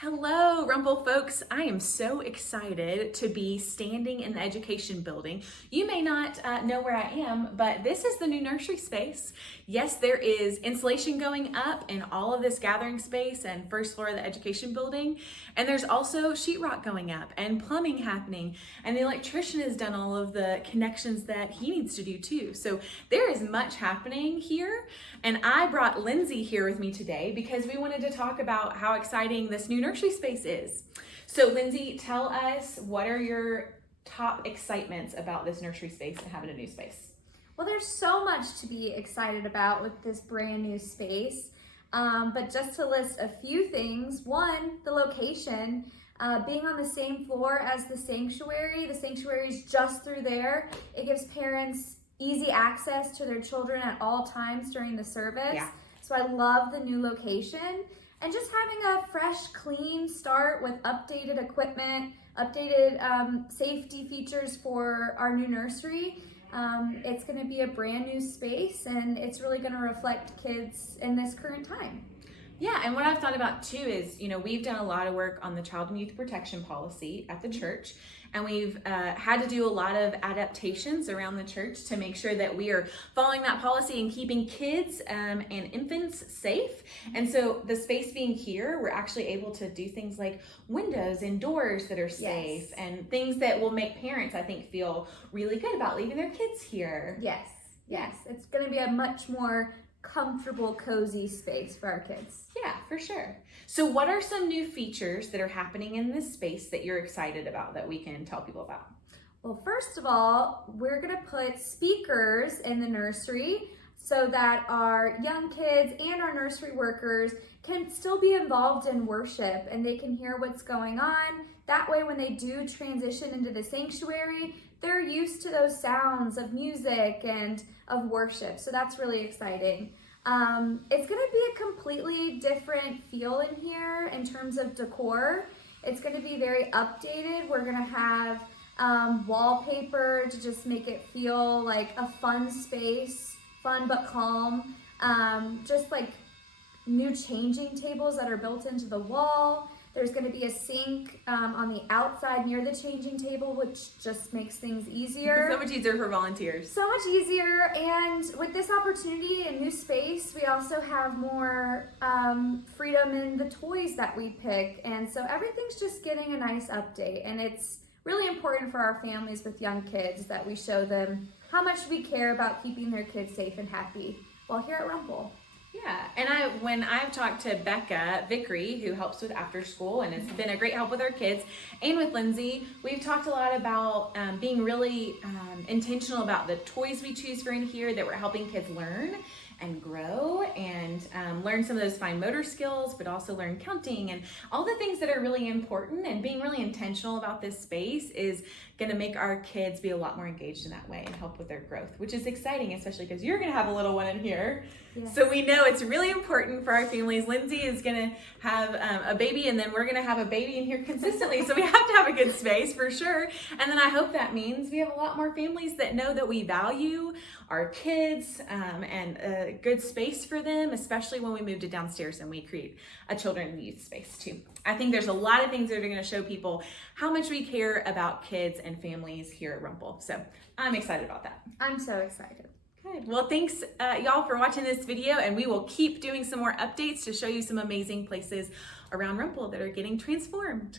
Hello, Rumble folks. I am so excited to be standing in the education building. You may not know where I am, but this is the new nursery space. Yes, there is insulation going up in all of this gathering space and first floor of the education building. And there's also sheetrock going up and plumbing happening. And the electrician has done all of the connections that he needs to do too. So there is much happening here. And I brought Lindsay here with me today because we wanted to talk about how exciting this new nursery space is. So Lindsay, tell us, what are your top excitements about this nursery space and having a new space? Well, there's so much to be excited about with this brand new space. But just to list a few things, one, the location, being on the same floor as the sanctuary is just through there. It gives parents easy access to their children at all times during the service. Yeah. So I love the new location. And just having a fresh, clean start with updated equipment, updated safety features for our new nursery. It's going to be a brand new space, and it's really going to reflect kids in this current time. Yeah, and what I've thought about too is, we've done a lot of work on the child and youth protection policy at the church, and we've had to do a lot of adaptations around the church to make sure that we are following that policy and keeping kids and infants safe. And so the space being here, we're actually able to do things like windows and doors that are safe, and things that will make parents, I think, feel really good about leaving their kids here. Yes. It's going to be a much more comfortable, cozy space for our kids. Yeah, for sure. So what are some new features that are happening in this space that you're excited about that we can tell people about? Well, first of all, we're going to put speakers in the nursery so that our young kids and our nursery workers can still be involved in worship and they can hear what's going on. That way, when they do transition into the sanctuary, they're used to those sounds of music and of worship. So that's really exciting. It's going to be a completely different feel in here in terms of decor. It's going to be very updated. We're going to have wallpaper to just make it feel like a fun space, fun but calm. Just like new changing tables that are built into the wall. There's going to be a sink on the outside near the changing table, which just makes things easier. So much easier for volunteers. So much easier. And with this opportunity and new space, we also have more freedom in the toys that we pick. And so everything's just getting a nice update. And it's really important for our families with young kids that we show them how much we care about keeping their kids safe and happy while here at Rumple. Yeah, and when I've talked to Becca Vickery, who helps with after school and has been a great help with our kids, and with Lindsay, we've talked a lot about being really intentional about the toys we choose for in here, that we're helping kids learn and grow and learn some of those fine motor skills, but also learn counting and all the things that are really important. And being really intentional about this space is going to make our kids be a lot more engaged in that way and help with their growth, which is exciting, especially because you're going to have a little one in here. Yes. So we know it's really important for our families. Lindsay is going to have a baby, and then we're going to have a baby in here consistently. So we have to have a good space for sure. And then I hope that means we have a lot more families that know that we value our kids and a good space for them, especially when we move to downstairs and we create a children and youth space too. I think there's a lot of things that are going to show people how much we care about kids and families here at Rumple. So I'm excited about that. I'm so excited. Good. Well, thanks y'all for watching this video, and we will keep doing some more updates to show you some amazing places around Rumple that are getting transformed.